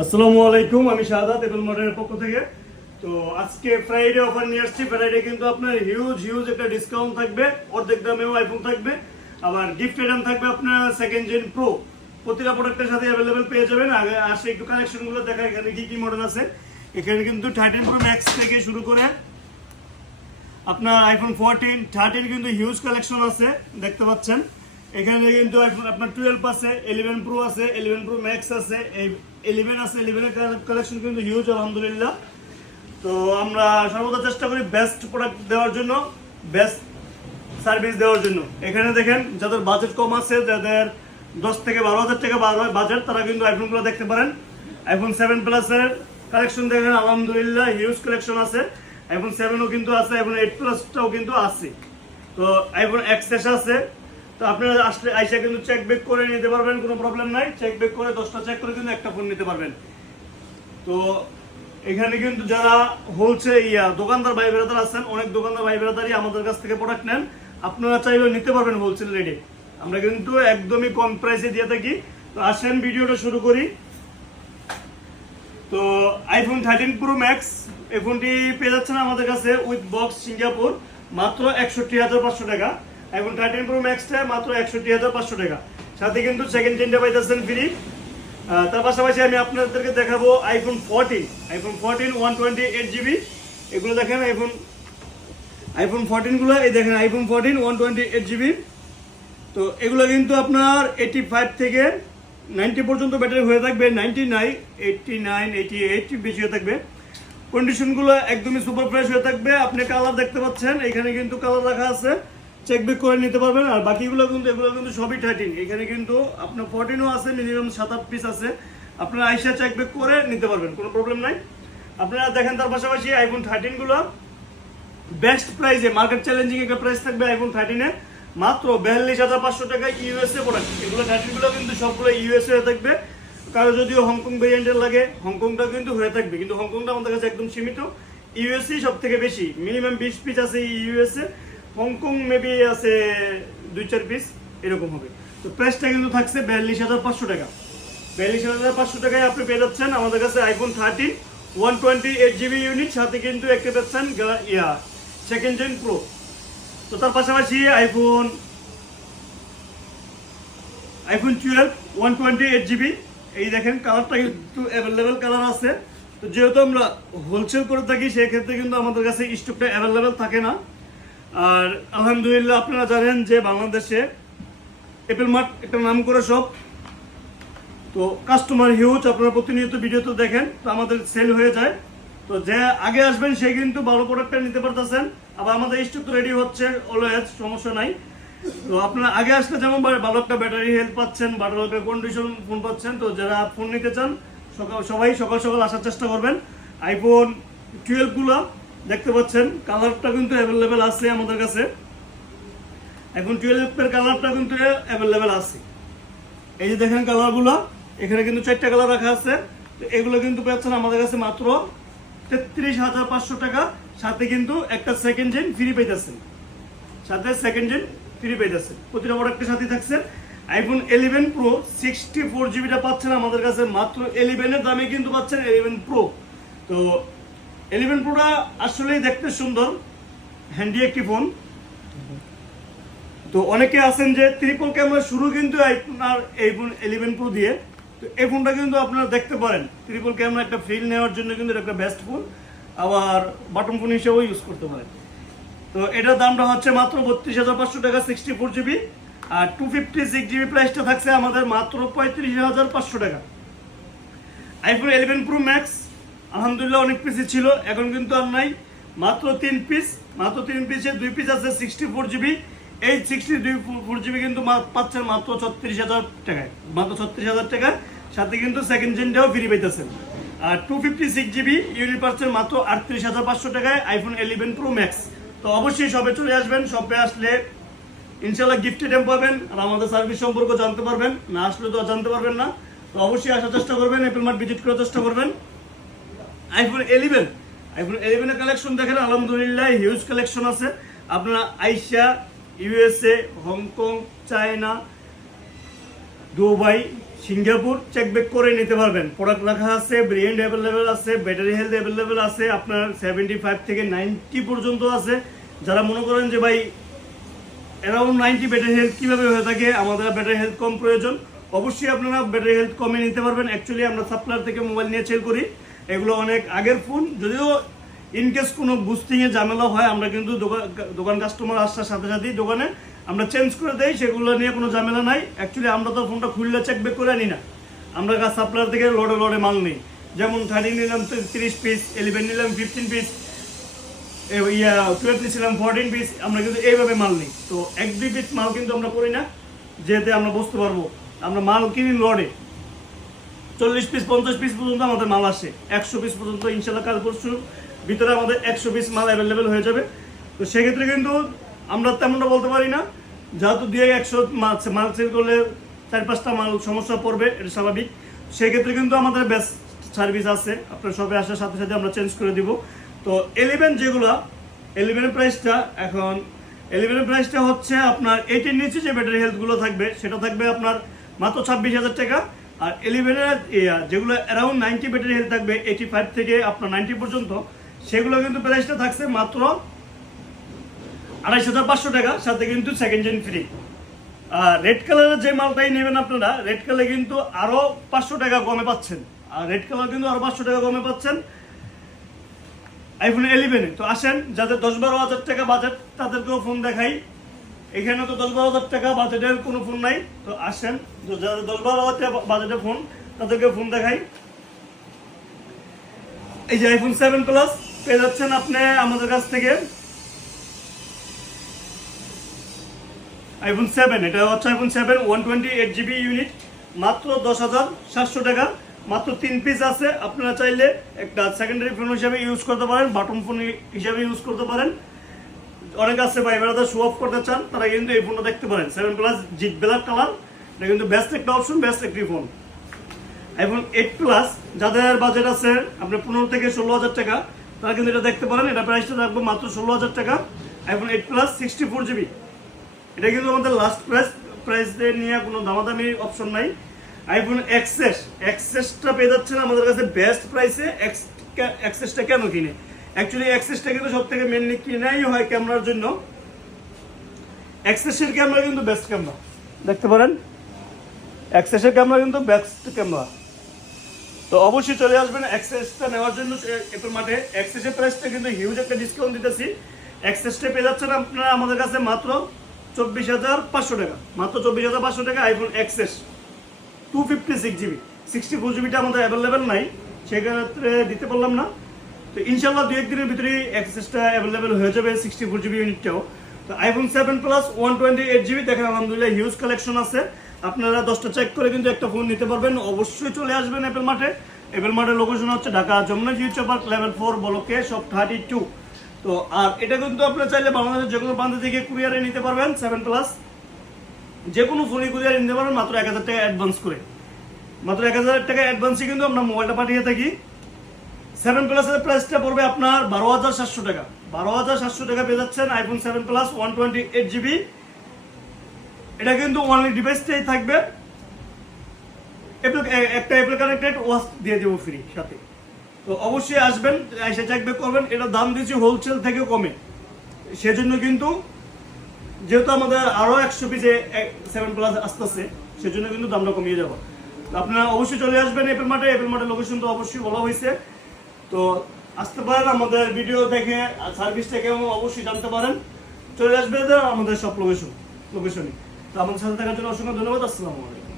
আসসালামু আলাইকুম, আমি শাহাদাত এপল মডেলের পক্ষ থেকে। তো আজকে ফ্রাইডে অফার নিয়ে আসছি। ফ্রাইডে কিন্তু আপনার হিউজ একটা ডিসকাউন্ট থাকবে, অর্ধেক দামেও আইফোন থাকবে, আবার গিফট আইটেম থাকবে আপনার সেকেন্ড জেন প্রো। প্রতিটা প্রোডাক্টের সাথে অ্যাভেলেবেল পেয়ে যাবেন। আগে আসে একটু কালেকশনগুলো দেখা, এখানে কি মডেল আছে। এখানে কিন্তু 13 প্রো ম্যাক্স থেকে শুরু করে আপনার আইফোন 14, 13 কিন্তু হিউজ কালেকশন আছে, দেখতে পাচ্ছেন। এখানে কিন্তু আইফোন আপনার 12 আছে, 11 প্রো আছে, 11 প্রো ম্যাক্স আছে, 11 আছে। 11 এর কালেকশন কিন্তু হিউজ, আলহামদুলিল্লাহ। তো আমরা সর্বদা চেষ্টা করি বেস্ট প্রোডাক্ট দেওয়ার জন্য, বেস্ট সার্ভিস দেওয়ার জন্য। এখানে দেখেন, যাদের বাজেট কম আছে, যাদের 10 থেকে 12,000 টাকা বাজেট, তারা কিন্তু আইফোনগুলো দেখতে পারেন। আইফোন 7 প্লাসের কালেকশন দেখেন, আলহামদুলিল্লাহ হিউজ কালেকশন আছে। আইফোন 7ও কিন্তু আছে, আইফোন 8 প্লাসটাও কিন্তু আছে। তো আইফোন এক্সএস আছে। তো আপনারা আসলে আইসা কিন্তু চেক ব্যাক করে নিতে পারবেন, কোনো প্রবলেম নাই। চেক ব্যাক করে 10টা চেক করে কিন্তু একটা ফোন নিতে পারবেন। তো এখানে কিন্তু যারা হোলসেল দোকানদার ভাই বেরাদার আছেন, অনেক দোকানদার ভাই বেরাদারই আমাদের কাছ থেকে প্রোডাক্ট নেন। আপনারা চাইলেও নিতে পারবেন হোলসেল রেটে। আমরা কিন্তু একদমই কম প্রাইসে দিয়ে থাকি। তো আসেন ভিডিওটা শুরু করি। তো আইফোন 13 প্রো ম্যাক্স এই ফোনটি পেয়ে যাচ্ছেন আমাদের কাছে উইথ বক্স সিঙ্গাপুর মাত্র 61,500 টাকা। আইফোন 13 প্রো ম্যাক্সটা মাত্র 61,500 টাকা। সাথে কিন্তু সেকেন্ড জেনটা পাইতেছেন ফ্রি। তার পাশাপাশি আমি আপনাদেরকে দেখাবো আইফোন 14, 128 জিবি। এগুলো দেখেন আইফোন 14 গুলো, এই দেখেন আইফোন 14 128 জিবি। তো এগুলো কিন্তু আপনার 85 থেকে 90 পর্যন্ত ব্যাটারি হয়ে থাকবে, 99, 89, 88 বেশি হয়ে থাকবে। কন্ডিশনগুলো একদমই সুপার ফ্রেশ হয়ে থাকবে। আপনি কালার দেখতে পাচ্ছেন, এখানে কিন্তু কালার রাখা আছে, চেক ব্যাক করে নিতে পারবেন। আর বাকিগুলো কিন্তু এগুলো কিন্তু সবই 13। এখানে কিন্তু আপনার 14ও আছে, মিনিমাম 7-8 পিস আছে। আপনারা আইসা চেক ব্যাক করে নিতে পারবেন, কোনো প্রবলেম নাই। আপনারা দেখেন, তার পাশাপাশি আইফোন 13 গুলো বেস্ট প্রাইসে, মার্কেট চ্যালেঞ্জিং একটা প্রাইস থাকবে আইফোন 13 এ মাত্র 42,500 টাকা ইউএসএ প্রোডাক্ট। এগুলো 13 গুলো কিন্তু সবগুলো ইউএসএ হয়ে থাকবে। কারো যদিও হংকং ভেরিয়েন্টের লাগে, হংকংটা কিন্তু হয়ে থাকবে, কিন্তু হংকংটা আমাদের কাছে একদম সীমিত। ইউএসএ সব থেকে বেশি, মিনিমাম 20 পিস আছে ইউএসএ। হংকং মেবি আছে 2-4 পিস, এরকম হবে। তো প্রাইসটা কিন্তু থাকছে 42,500 টাকা। 42,500 টাকায় আপনি পেয়ে যাচ্ছেন আমাদের কাছে আইফোন 13 128 জিবি ইউনিট, সাথে কিন্তু একটা পাচ্ছেন সেকেন্ড জেন প্রো। তো তার পাশাপাশি আইফোন 12 128 জিবি। এই দেখেন কালারটা কিন্তু অ্যাভেলেবেল কালার আছে। তো যেহেতু আমরা হোলসেল করে থাকি, সেক্ষেত্রে কিন্তু আমাদের কাছে স্টকটা অ্যাভেলেবেল থাকে না। আর আলহামদুলিল্লাহ আপনারা জানেন যে বাংলাদেশে অ্যাপল মার্ট একটা নাম করে সব। তো কাস্টমার হিউজ, আপনারা প্রতিনিয়ত ভিডিওতে দেখেন। তো আমাদের সেল হয়ে যায়। তো যে আগে আসবেন সে কিন্তু ভালো প্রোডাক্টটা নিতে পারতেছেন। আবার আমাদের স্টক তো রেডি হচ্ছে অলওয়েজ, সমস্যা নাই। তো আপনারা আগে আসলে যেমন ভালো একটা ব্যাটারি হেলথ পাচ্ছেন, ভালো একটা কন্ডিশন ফোন পাচ্ছেন। তো যারা ফোন নিতে চান সবাই সকাল সকাল আসার চেষ্টা করবেন। আইফোন 12 গুলো দেখতে পাচ্ছেন, কালারটা কিন্তু অ্যাভেলেবেল আছে আমাদের কাছে। আইফোন 12 এর কালারটা কিন্তু অ্যাভেলেবেল আছে। এই যে দেখেন কালারগুলো, এখানে কিন্তু 4টা কালার রাখা আছে। তো এগুলো কিন্তু পাচ্ছেন আমাদের কাছে মাত্র 33,500 টাকা। সাথে কিন্তু একটা সেকেন্ড জেন ফ্রি পাইতেছেন, প্রতিটা প্রোডাক্টের সাথে থাকছে। আইফোন 11 প্রো 64 জিবিটা পাচ্ছেন আমাদের কাছে মাত্র 11 এর দামে কিন্তু পাচ্ছেন 11 প্রো। তো 11 প্রোটা আসলেই দেখতে সুন্দর, হ্যান্ডি একটি ফোন। তো অনেকে আছেন যে ট্রিপল ক্যামেরা শুরু কিন্তু আপনার আইফোন 11 প্রো দিয়ে। তো এই ফোনটা কিন্তু আপনারা দেখতে পারেন, ট্রিপল ক্যামেরা একটা ফিল নেওয়ার জন্য কিন্তু একটা বেস্ট ফোন। আবার বাটন ফোন হিসেবেও ইউজ করতে পারেন। তো এটার দামটা হচ্ছে মাত্র 32,500 টাকা 64 জিবি। আর 256 জিবি প্রাইসটা থাকছে আমাদের মাত্র 35,500 টাকা। আইফোন 11 প্রো ম্যাক্স আলহামদুলিল্লাহ অনেক পিসই ছিল, এখন কিন্তু আর নাই, মাত্র 3 পিস। মাত্র 3 পিসে 2 পিস আছে 64 জিবি। এই 64 জিবি কিন্তু পাচ্ছেন মাত্র 36,000 টাকায়, মাত্র 36,000 টাকা। সাথে কিন্তু সেকেন্ড জেনটাও ফ্রি পাইতেছেন। আর 256 জিবি ইউনিট পাচ্ছেন মাত্র 38,500 টাকায় আইফোন 11 প্রো ম্যাক্স। তো অবশ্যই শপে চলে আসবেন। শপে আসলে ইনশাল্লাহ গিফট আইটেম পাবেন, আর আমাদের সার্ভিস সম্পর্কে জানতে পারবেন। না আসলে তো জানতে পারবেন না। তো অবশ্যই আসার চেষ্টা করবেন, অ্যাপল মার্ট ভিজিট করার চেষ্টা করবেন। আইফোন 11 এর কালেকশন দেখেন, আলহামদুলিল্লাহ হিউজ কালেকশন আছে। আপনারা আইসা USA, Hong Kong, China, Dubai Singapore check back করে নিতে পারবেন। প্রোডাক্ট রাখা আছে, ব্র্যান্ড অ্যাভেলেবেল আছে, ব্যাটারি হেলথ অ্যাভেলেবেল আছে, আপনার 75 থেকে 90 পর্যন্ত আছে। যারা মনে করেন যে ভাই অ্যারাউন্ড 90 ব্যাটারি হেলথ কীভাবে হয়ে থাকে, আমাদের ব্যাটারি হেলথ কম প্রয়োজন, অবশ্যই আপনারা ব্যাটারি হেলথ কমে নিতে পারবেন। অ্যাকচুয়ালি আমরা সাপ্লায়ার থেকে মোবাইল নিয়ে সেল করি, এগুলো অনেক আগের ফোন। যদিও ইনকেস কোনো বুস্টিংয়ে ঝামেলা হয়, আমরা কিন্তু দোকান কাস্টমার আসার সাথে সাথেই দোকানে আমরা চেঞ্জ করে দেই, সেগুলো নিয়ে কোনো ঝামেলা নাই। অ্যাকচুয়ালি আমরা তো ফোনটা খুললে চেক ব্যাক করে আনি না, আমরা সাপ্লায়ার থেকে লড়ে লড়ে মাল নিই। যেমন 13 নিলাম 30 পিস, 11 নিলাম 15 পিস, 12 নিয়েছিলাম 14 পিস, আমরা কিন্তু এইভাবে মাল নিই। তো 1-2 পিস মাল কিন্তু আমরা করি না, যেতে আমরা বুঝতে পারবো আমরা মাল কিনি লড়ে। 40 পিস 50 পিস পর্যন্ত আমাদের মাল আসে, 100 পিস পর্যন্ত ইনশাল্লাহ কাল পরশুর ভিতরে আমাদের 100 পিস মাল অ্যাভেলেবেল হয়ে যাবে। তো সেক্ষেত্রে কিন্তু আমরা তেমনটা বলতে পারি না, যেহেতু দিয়ে 100 মাল সেল করলে 4-5টা মাল সমস্যা পড়বে, এটা স্বাভাবিক। সেক্ষেত্রে কিন্তু আমাদের বেস্ট সার্ভিস আছে, আপনার সবে আসার সাথে সাথে আমরা চেঞ্জ করে দিব। তো 11 যেগুলো 11-এর প্রাইসটা, এখন 11-এর প্রাইসটা হচ্ছে আপনার 8-এর নিচে যে ব্যাটারি হেলথগুলো থাকবে সেটা থাকবে আপনার মাত্র 26,000 টাকা। আর 11-এর যেগুলো অ্যারাউন্ড 90 ব্যাটারি হেলথ থাকবে, 85 থেকে আপনার 90 পর্যন্ত, সেগুলো কিন্তু প্রাইসটা থাকছে মাত্র 28,500 টাকা, সাথে কিন্তু সেকেন্ড জেন ফ্রি। আর রেড কালারের যে মালটাই নেবেন আপনারা, রেড কালার কিন্তু আরও 500 টাকা কমে পাচ্ছেন। আর রেড কালার কিন্তু আরও 500 টাকা কমে পাচ্ছেন আইফোন 11-এ। তো আসেন, যাদের 10-12 হাজার টাকা বাজেট তাদেরকেও ফোন দেখাই। এখানে তো 10-12 হাজার টাকা বাজেটের কোনো ফোন নাই, তো আসেন যাদের 10-12 হাজার টাকা বাজেটের ফোন তাদেরকে ফোন দেখাই। এই যে আইফোন 7 প্লাস পেয়ে যাচ্ছেন আপনি আমাদের কাছ থেকে। আইফোন 7, এটা হচ্ছে আইফোন 7 128GB ইউনিট, মাত্র 10,700 টাকা, মাত্র 3 পিস আছে। আপনারা চাইলে একটা সেকেন্ডারি ফোন হিসাবে ইউজ করতে পারেন, বাটন ফোন হিসাবে ইউজ করতে পারেন। অনেক আছে ভাই বেড়াতে শো অফ করতে চান, তারা কিন্তু এই ফোনটা দেখতে পারেন। 7 প্লাস জিট ব্ল্যাক কালার, এটা কিন্তু বেস্ট একটা অপশন, বেস্ট একটি ফোন। আইফোন 8 প্লাস যাদের বাজেট আছে আপনার 15 থেকে 16,000 টাকা, তারা কিন্তু এটা দেখতে পারেন। এটা প্রাইসটা রাখবো মাত্র 16,000 টাকা। আইফোন 8 প্লাস 64GB, এটা কিন্তু আমাদের লাস্ট প্রাইস নিয়ে কোনো দামাদামি অপশন নাই। আইফোন এক্সেসটা পেয়ে যাচ্ছেন আমাদের কাছে বেস্ট প্রাইসে। এক্সেসটা কেন কিনে, অ্যাকচুয়ালি এক্সেসটা কিন্তু সব থেকে মেনলি কিনাই হয় ক্যামেরার জন্য। এক্সেসের ক্যামেরা কিন্তু বেস্ট ক্যামেরা, দেখতে পারেন এক্সেসের ক্যামেরা কিন্তু বেস্ট ক্যামেরা। তো অবশ্যই চলে আসবেন এক্সেসটা নেওয়ার জন্য এরপর মাঠে। এক্সেসের প্রাইসটা কিন্তু হিউজ একটা ডিসকাউন্ট দিতেছি। এক্সেসটা পেয়ে যাচ্ছেন আপনারা আমাদের কাছে মাত্র 24,500 টাকা, মাত্র 24,500 টাকা। আইফোন এক্সেস 256GB, 64GBটা আমাদের অ্যাভেলেবেল নাই, সেক্ষেত্রে দিতে পারলাম না। তো ইনশাল্লাহ 2-1 দিনের ভিতরেই এক্সেসটা অ্যাভেলেবেল হয়ে যাবে 64GB ইউনিটটাও। তো আইফোন 7 প্লাস 128GB দেখেন আলহামদুলিল্লাহ হিউজ কালেকশন আছে। আপনারা 10টা চেক করে কিন্তু একটা ফোন নিতে পারবেন। অবশ্যই চলে আসবেন অ্যাপেল মাঠে। অ্যাপেল মাঠের লোকেশন হচ্ছে Dhaka Jamuna future park level 4 ব্লকে শপ 32। তো আর এটা কিন্তু আপনারা চাইলে বাংলাদেশের যে কোনো প্রান্ত থেকে কুরিয়ারে নিতে পারবেন। 7 প্লাস যে কোনো ফোনই কুরিয়ারে নিতে পারবেন মাত্র 1,000 টাকা অ্যাডভান্স করে, মাত্র 1,000 টাকা অ্যাডভান্সে কিন্তু আমরা মোবাইলটা পাঠিয়ে থাকি। 7 প্লাসের প্রাইসটা পড়বে আপনার 12,700 টাকা, 12,700 টাকা পেয়ে যাচ্ছেন আইফোন 7 প্লাস 128GB। এটা কিন্তু অনলি ডিভাইসটাই থাকবে, একটা অ্যাপল কানেক্টেড ওয়াচ দিয়ে দেবো ফ্রি সাথে। তো অবশ্যই আসবেন, এসে চেক ব্যাক করবেন। এটা দাম দিয়েছি হোলসেল থেকে কমে, সেজন্য কিন্তু যেহেতু আমাদের আরও 100 পিসে 7 প্লাস আসতেছে, সেজন্য কিন্তু দামটা কমিয়ে যাবো। আপনারা অবশ্যই চলে আসবেন অ্যাপেল মাঠে। অ্যাপেল মাঠের লোকেশন তো অবশ্যই বলা হয়েছে, তো আসতে পারেন, আমাদের ভিডিও দেখে সার্ভিসটা কেমন অবশ্যই জানতে পারেন। চলে আসবেন আমাদের সব লোকেশনে। তো আমাদের সাথে থাকার জন্য অসংখ্য ধন্যবাদ। আসসালামু আলাইকুম।